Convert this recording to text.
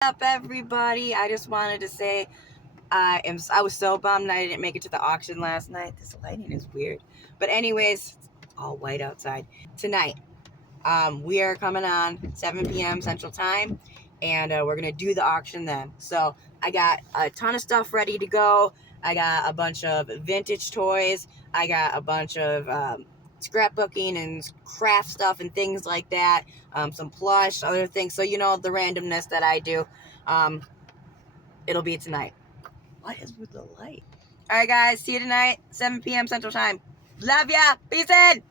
Up, everybody? I just wanted to say I was so bummed I didn't make it to the auction last night. This lighting is weird, but anyways, it's all white outside. Tonight, we are coming on 7 p.m. Central Time, and we're gonna do the auction then. So I got a ton of stuff ready to go. I got a bunch of vintage toys. I got a bunch of scrapbooking and craft stuff and things like that. Some plush, other things. So you know the randomness that I do. It'll be tonight. What is with the light? All right, guys. See you tonight, 7 p.m. Central Time. Love ya. Peace in.